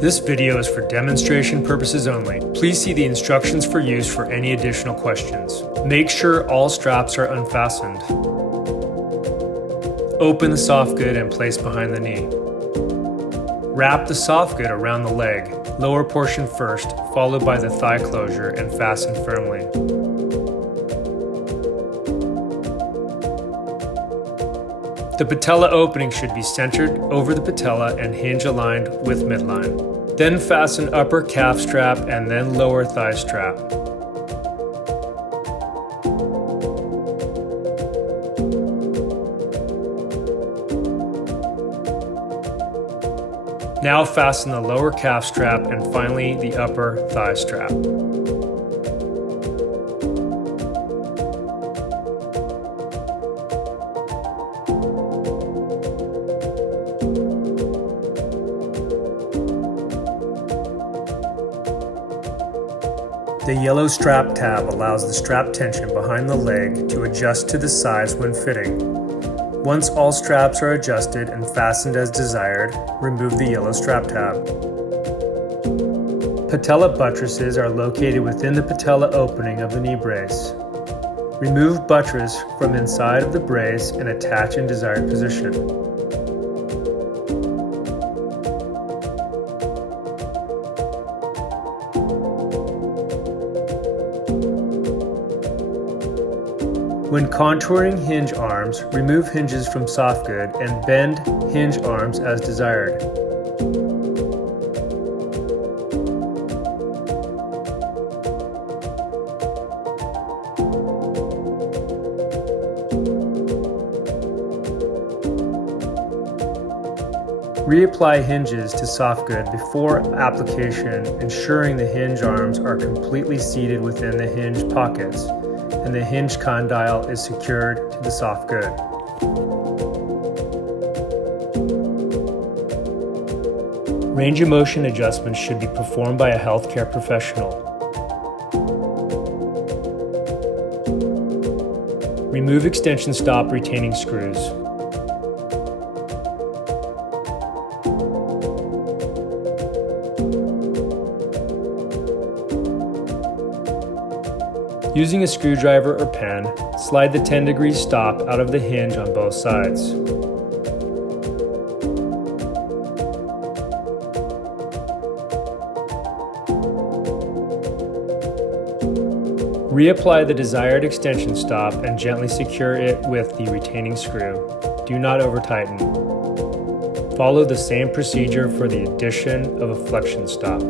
This video is for demonstration purposes only. Please see the instructions for use for any additional questions. Make sure all straps are unfastened. Open the soft good and place behind the knee. Wrap the soft good around the leg, lower portion first, followed by the thigh closure, and fasten firmly. The patella opening should be centered over the patella and hinge aligned with midline. Then fasten upper calf strap and then lower thigh strap. Now fasten the lower calf strap and finally the upper thigh strap. The yellow strap tab allows the strap tension behind the leg to adjust to the size when fitting. Once all straps are adjusted and fastened as desired, remove the yellow strap tab. Patella buttresses are located within the patella opening of the knee brace. Remove buttress from inside of the brace and attach in desired position. When contouring hinge arms, remove hinges from soft good and bend hinge arms as desired. Reapply hinges to soft good before application, ensuring the hinge arms are completely seated within the hinge pockets and the hinge condyle is secured to the soft good. Range of motion adjustments should be performed by a healthcare professional. Remove extension stop retaining screws. Using a screwdriver or pen, slide the 10-degree stop out of the hinge on both sides. Reapply the desired extension stop and gently secure it with the retaining screw. Do not over-tighten. Follow the same procedure for the addition of a flexion stop.